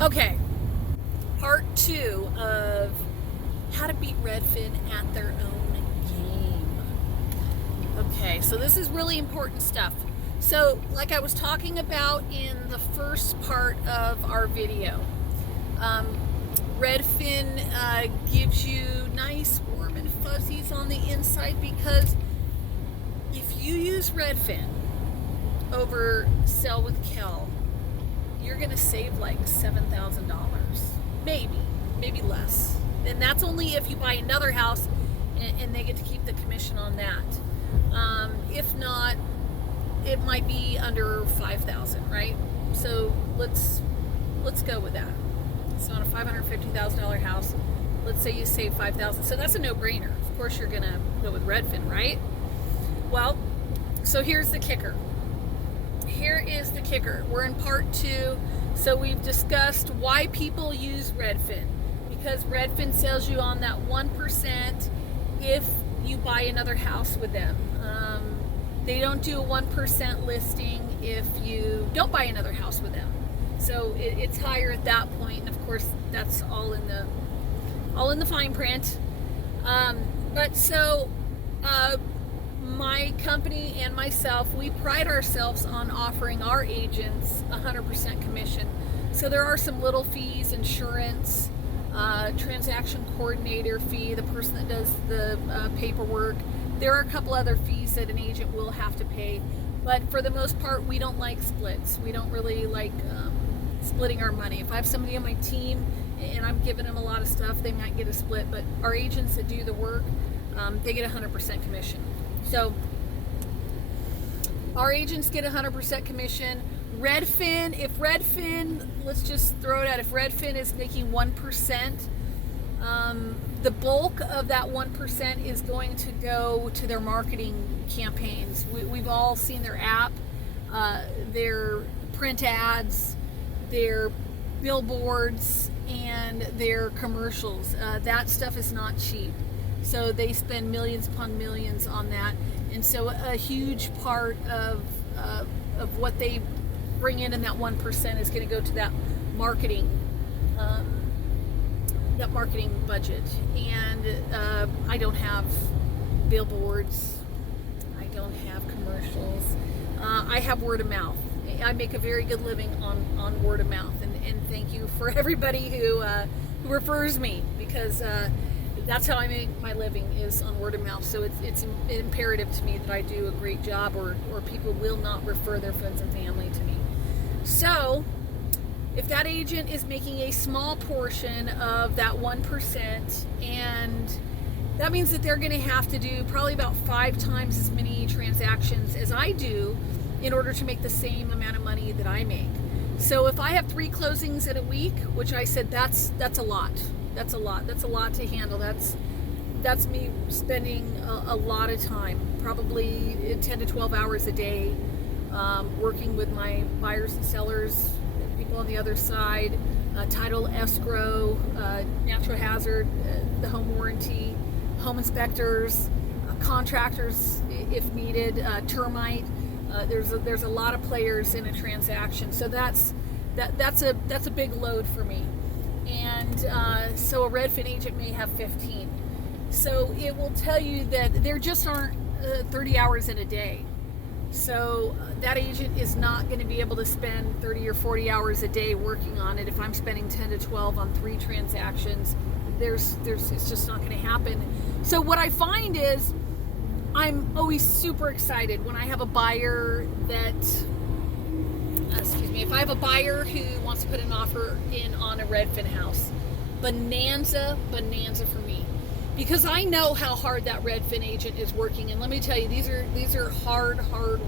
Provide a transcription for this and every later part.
Okay, part 2 of how to beat Redfin at their own game. Okay, so this is really important stuff. So, like I was talking about in the first part of our video, Redfin gives you nice, warm, and fuzzies on the inside because if you use Redfin over Sell with Kel, you're going to save like $7,000, maybe less. And that's only if you buy another house and they get to keep the commission on that. If not, it might be under $5,000, right? So let's go with that. So on a $550,000 house, let's say you save $5,000. So that's a no-brainer. Of course, you're going to go with Redfin, right? Well, so here's the kicker. Here is the kicker. We're in part 2. So we've discussed why people use Redfin. Because Redfin sells you on that 1% if you buy another house with them. They don't do a 1% listing if you don't buy another house with them. So it's higher at that point, and of course that's all in the fine print. But so my company and myself, we pride ourselves on offering our agents 100% commission. So there are some little fees, insurance, transaction coordinator fee, the person that does the paperwork. There are a couple other fees that an agent will have to pay, but for the most part, we don't like splits. We don't really like splitting our money. If I have somebody on my team and I'm giving them a lot of stuff, they might get a split, but our agents that do the work, they get 100% commission. So our agents get 100% commission. Redfin, let's just throw it out, if Redfin is making 1%, the bulk of that 1% is going to go to their marketing campaigns. We've all seen their app, their print ads, their billboards, and their commercials. That stuff is not cheap. So they spend millions upon millions on that. And so a huge part of what they bring in that 1% is going to go to that marketing budget. And I don't have billboards. I don't have commercials. I have word of mouth. I make a very good living on word of mouth, and thank you for everybody who refers me, because that's how I make my living, is on word of mouth. So it's imperative to me that I do a great job, or people will not refer their friends and family to me. So if that agent is making a small portion of that 1%, and that means that they're going to have to do probably about 5 times as many transactions as I do in order to make the same amount of money that I make. So if I have 3 closings in a week, which I said that's a lot. That's a lot to handle. That's me spending a lot of time, probably 10 to 12 hours a day, working with my buyers and sellers, people on the other side, title, escrow, natural hazard, the home warranty, home inspectors, contractors if needed, termite. There's a lot of players in a transaction, so that's a big load for me. And so a Redfin agent may have 15. So it will tell you that there just aren't 30 hours in a day. So that agent is not going to be able to spend 30 or 40 hours a day working on it. If I'm spending 10 to 12 on 3 transactions, it's just not going to happen. So what I find is I'm always super excited when I have a buyer if I have a buyer who wants to put an offer in on a Redfin house. Bonanza for me. Because I know how hard that Redfin agent is working, and let me tell you, these are hard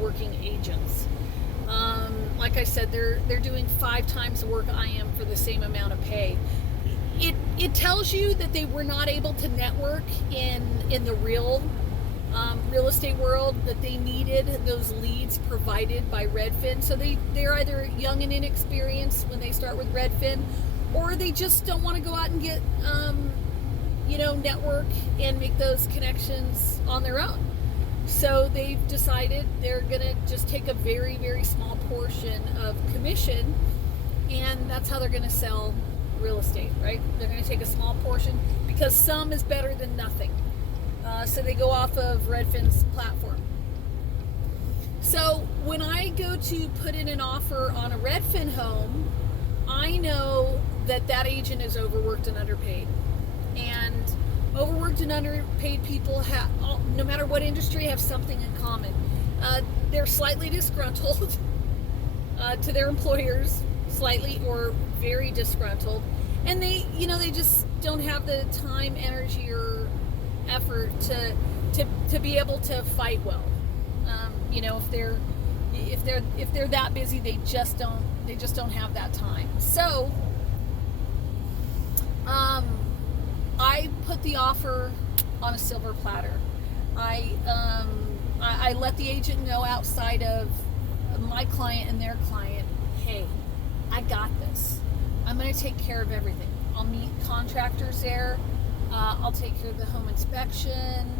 working agents. Like I said, they're doing 5 times the work I am for the same amount of pay. It tells you that they were not able to network in the real estate world, that they needed those leads provided by Redfin. So they're either young and inexperienced when they start with Redfin, or they just don't want to go out and get network and make those connections on their own. So they've decided they're going to just take a very, very small portion of commission and that's how they're going to sell real estate, right? They're going to take a small portion because some is better than nothing. So they go off of Redfin's platform. So when I go to put in an offer on a Redfin home, I know that that agent is overworked and underpaid. And overworked and underpaid people have, no matter what industry, have something in common. They're slightly disgruntled to their employers, slightly or very disgruntled, and they just don't have the time, energy, or effort to be able to fight well. If they're that busy, they just don't have that time. So I put the offer on a silver platter. I let the agent know outside of my client and their client, hey, I got this. I'm going to take care of everything. I'll meet contractors there. I'll take care of the home inspection.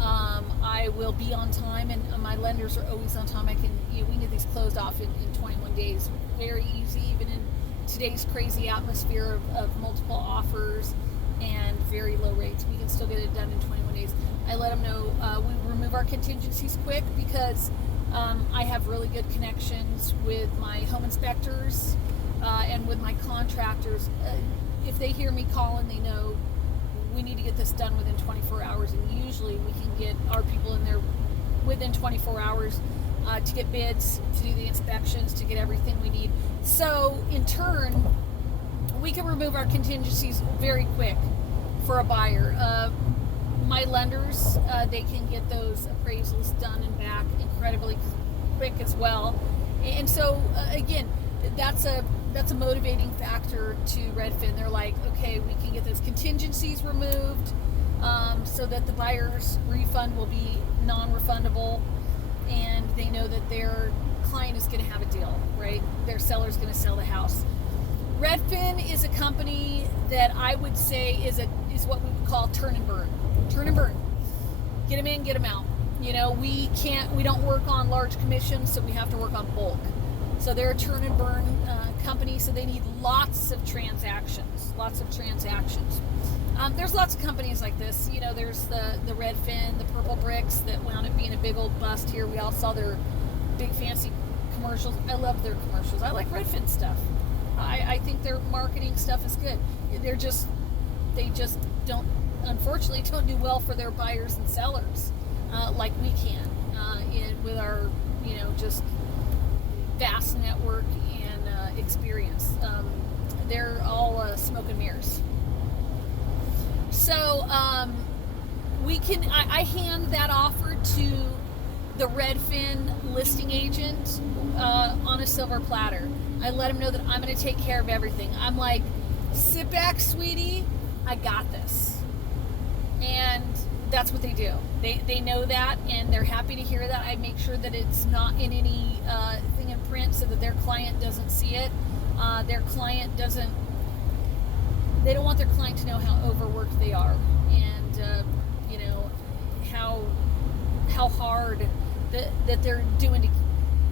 I will be on time, and my lenders are always on time. We can get these closed off in 21 days. Very easy, even in today's crazy atmosphere of multiple offers and very low rates. We can still get it done in 21 days. I let them know we remove our contingencies quick because I have really good connections with my home inspectors and with my contractors. If they hear me calling, they know we need to get this done within 24 hours, and usually we can get our people in there within 24 hours to get bids, to do the inspections, to get everything we need. So in turn, we can remove our contingencies very quick for a buyer. My lenders, they can get those appraisals done and back incredibly quick as well. And so again, that's a motivating factor to Redfin. They're like, okay, we can get those contingencies removed so that the buyer's refund will be non-refundable, and they know that their client is going to have a deal, right? Their seller's going to sell the house. Redfin is a company that I would say is what we would call turn and burn. Turn and burn. Get them in, get them out. We don't work on large commissions, so we have to work on bulk. So they're a turn and burn company, so they need lots of transactions. There's lots of companies like this. There's the Redfin, the Purple Bricks that wound up being a big old bust here. We all saw their big fancy commercials. I love their commercials. I like Redfin stuff. I think their marketing stuff is good. They just unfortunately don't do well for their buyers and sellers like we can with our just vast network and experience. They're all smoke and mirrors. So I hand that offer to the Redfin listing agent on a silver platter. I let him know that I'm going to take care of everything. I'm like, sit back, sweetie, I got this. And that's what they do. They know that, and they're happy to hear that. I make sure that it's not in any thing in print so that their client doesn't see it. They don't want their client to know how overworked they are, and how hard that they're doing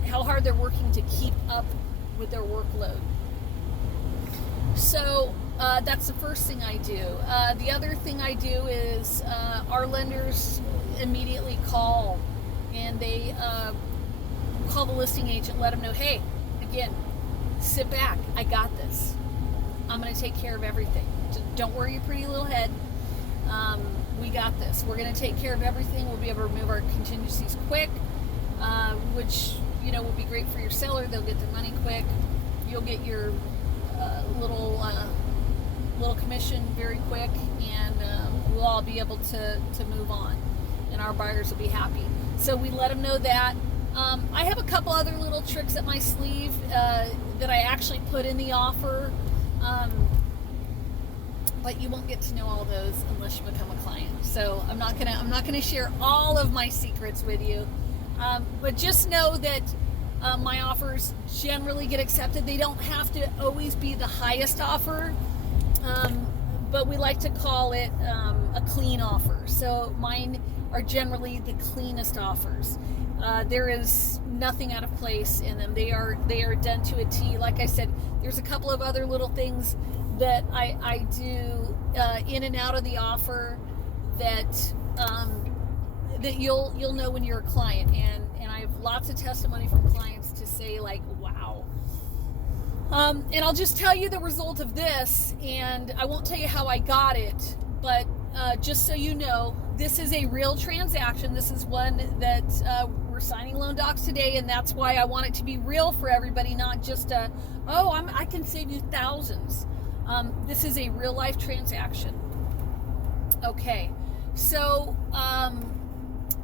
how hard they're working to keep up with their workload. So that's the first thing I do. The other thing I do is our lenders immediately call, and they call the listing agent, let them know, hey, again, sit back, I got this. I'm going to take care of everything. Don't worry your pretty little head. We got this. We're going to take care of everything. We'll be able to remove our contingencies quick, which will be great for your seller. They'll get their money quick. You'll get your little commission very quick, and we'll all be able to move on, and our buyers will be happy. So we let them know that. I have a couple other little tricks up my sleeve that I actually put in the offer, but you won't get to know all those unless you become a client. So I'm not gonna share all of my secrets with you, but just know that my offers generally get accepted. They don't have to always be the highest offer, but we like to call it a clean offer. So mine are generally the cleanest offers. There is nothing out of place in them. They are done to a T. Like I said, there's a couple of other little things that I do in and out of the offer that that you'll know when you're a client, and I have lots of testimony from clients to say like, wow. And I'll just tell you the result of this, and I won't tell you how I got it, but just so you know, this is a real transaction. This is one that we're signing loan docs today, and that's why I want it to be real for everybody, not just I can save you thousands. This is a real life transaction. Okay, so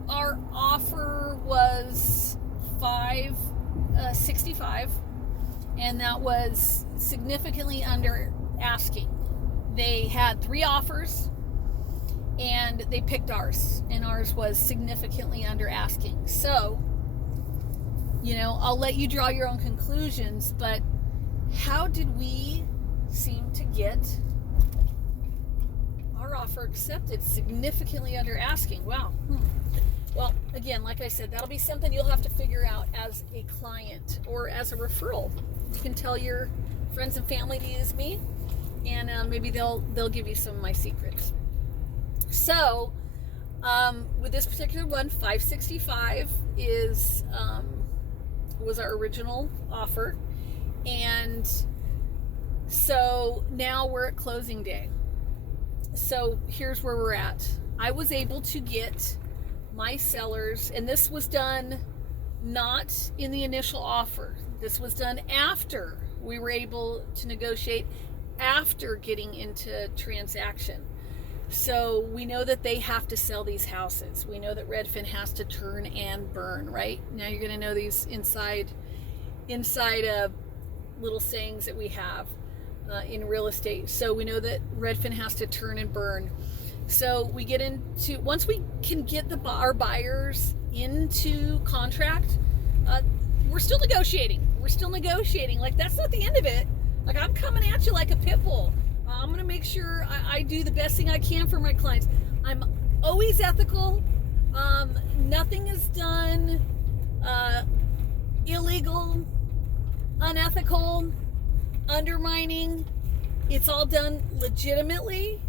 our offer was $565, and that was significantly under asking. They had 3 offers, and they picked ours, and ours was significantly under asking. So, I'll let you draw your own conclusions, but how did we seem to get our offer accepted significantly under asking? Wow. Well, again, like I said, that'll be something you'll have to figure out as a client or as a referral. You can tell your friends and family to use me, and maybe they'll give you some of my secrets. So, with this particular one, $565 was our original offer, and so now we're at closing day. So here's where we're at. I was able to get my sellers, and this was done not in the initial offer. This was done after we were able to negotiate, after getting into transaction. So we know that they have to sell these houses. We know that Redfin has to turn and burn, right? Now you're going to know these inside little sayings that we have in real estate. So we know that Redfin has to turn and burn. So we get into, once we can get our buyers into contract, we're still negotiating. Like, that's not the end of it. Like, I'm coming at you like a pit bull. I'm going to make sure I do the best thing I can for my clients. I'm always ethical. Nothing is done illegal, unethical, undermining. It's all done legitimately,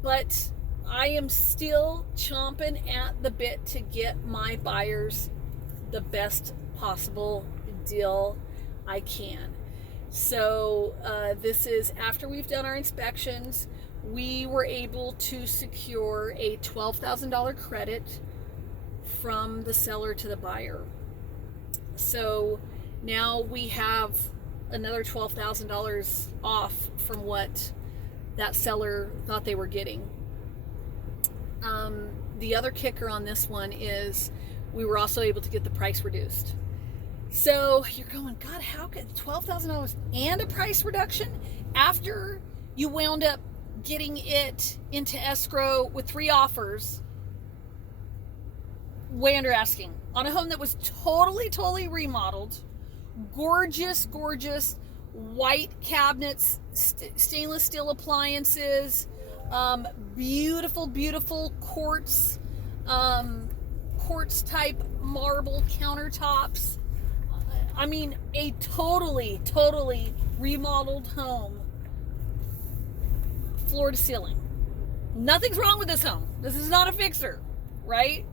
but I am still chomping at the bit to get my buyers the best possible deal I can. So this is after we've done our inspections. We were able to secure a $12,000 credit from the seller to the buyer. So now we have another $12,000 off from what that seller thought they were getting. The other kicker on this one is we were also able to get the price reduced. So you're going, God, how could $12,000 and a price reduction after you wound up getting it into escrow with 3 offers, way under asking, on a home that was totally remodeled, gorgeous white cabinets, stainless steel appliances, beautiful quartz type marble countertops. I mean, a totally remodeled home, floor to ceiling. Nothing's wrong with this home. This is not a fixer, right?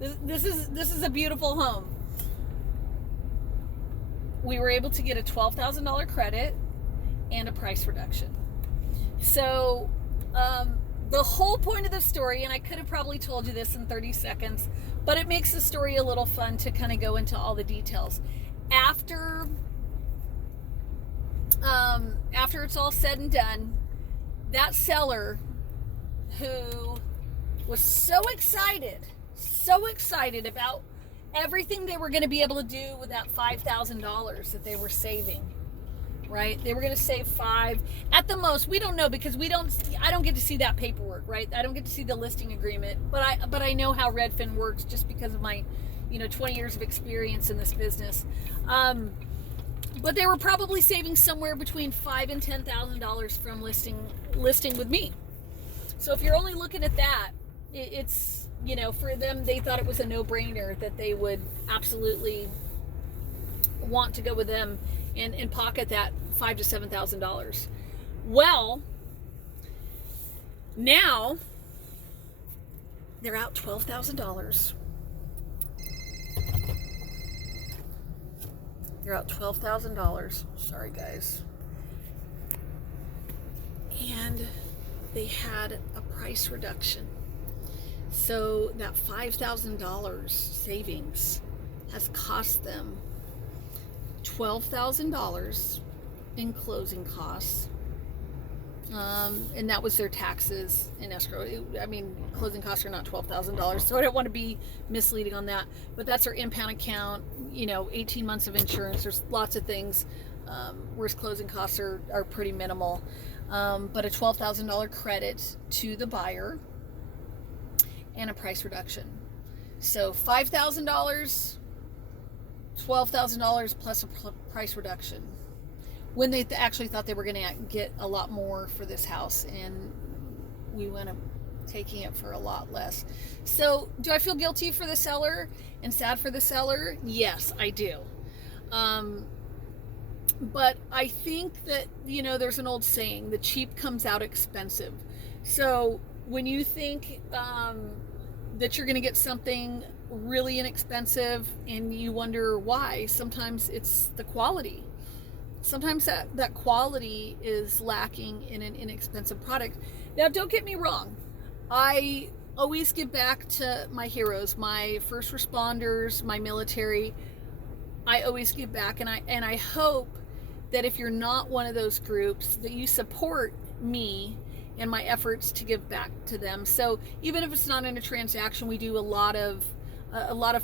This is a beautiful home. We were able to get a $12,000 credit and a price reduction. So the whole point of the story, and I could have probably told you this in 30 seconds, but it makes the story a little fun to kind of go into all the details. After it's all said and done, that seller who was so excited about everything they were going to be able to do with that $5,000 that they were saving, right? They were going to save $5,000 at the most. We don't know, because I don't get to see that paperwork, right? I don't get to see the listing agreement, but I know how Redfin works just because of my 20 years of experience in this business. But they were probably saving somewhere between $5,000 and $10,000 from listing with me. So if you're only looking at that, it's, you know, for them, they thought it was a no-brainer that they would absolutely want to go with them and pocket that $5,000 to $7,000. Well, now they're out $12,000. They're out $12,000. Sorry, guys. And they had a price reduction. So that $5,000 savings has cost them $12,000 in closing costs. And that was their taxes in escrow. I mean, closing costs are not $12,000, so I don't want to be misleading on that. But that's their impound account, you know, 18 months of insurance. There's lots of things, whereas closing costs are pretty minimal. But a $12,000 credit to the buyer and a price reduction. So $5,000, $12,000 plus a price reduction, when they actually thought they were going to get a lot more for this house, and we went up taking it for a lot less. So do I feel guilty for the seller and sad for the seller? Yes, I do. But I think that, you know, there's an old saying, the cheap comes out expensive. So when you think that you're going to get something really inexpensive and you wonder why, sometimes it's the quality. Sometimes that quality is lacking in an inexpensive product. Now, don't get me wrong. I always give back to my heroes, my first responders, my military. I always give back, and I hope that if you're not one of those groups, that you support me and my efforts to give back to them. So even if it's not in a transaction, we do a lot of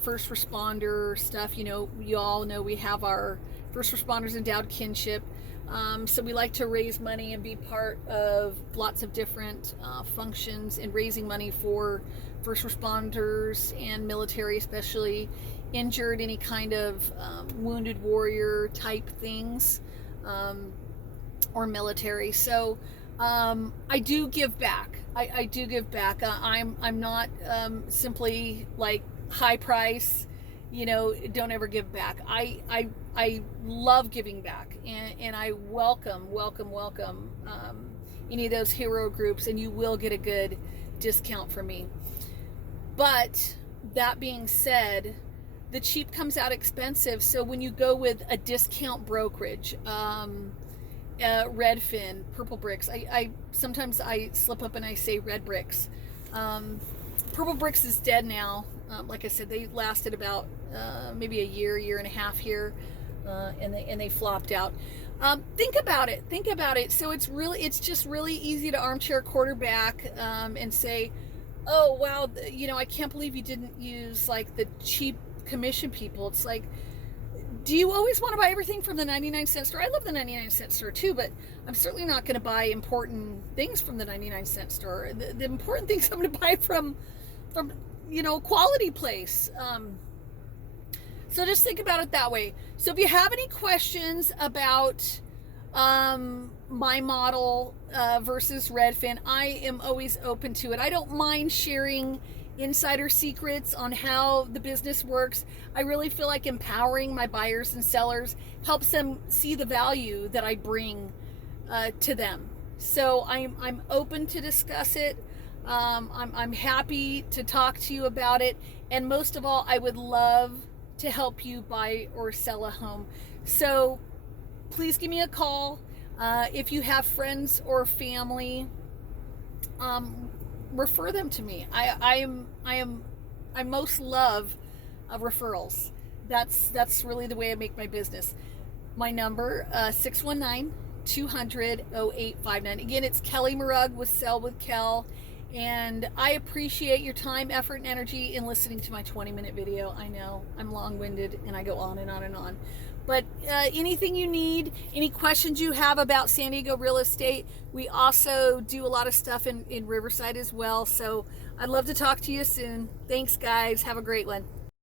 first responder stuff. You know, you all know we have our First Responders Endowed Kinship. So we like to raise money and be part of lots of different functions in raising money for first responders and military, especially injured, any kind of wounded warrior type things, or military. So I do give back. I do give back. I'm not simply like high price, you know, don't ever give back. I love giving back, and I welcome any of those hero groups, and you will get a good discount from me. But that being said, the cheap comes out expensive. So when you go with a discount brokerage, Redfin, Purple Bricks, I sometimes I slip up and I say Red Bricks. Purple Bricks is dead now. Like I said, they lasted about maybe a year and a half here, and they flopped out. Think about it. So it's just really easy to armchair quarterback and say, oh wow, you know, I can't believe you didn't use like the cheap commission people. It's like, do you always want to buy everything from the 99-cent store? I love the 99-cent store too, but I'm certainly not going to buy important things from the 99-cent store. The important things I'm going to buy from you know, quality place. So just think about it that way. So if you have any questions about my model versus Redfin, I am always open to it. I don't mind sharing insider secrets on how the business works. I really feel like empowering my buyers and sellers helps them see the value that I bring to them. So I'm open to discuss it. I'm happy to talk to you about it, and most of all, I would love to help you buy or sell a home. So please give me a call. If you have friends or family, refer them to me. I most love referrals. That's really the way I make my business. My number 619-200-0859. Again, it's Kelly Marug with Sell with Kel. And I appreciate your time, effort, and energy in listening to my 20-minute video. I know I'm long-winded and I go on and on and on. But anything you need, any questions you have about San Diego real estate, we also do a lot of stuff in Riverside as well. So I'd love to talk to you soon. Thanks, guys. Have a great one.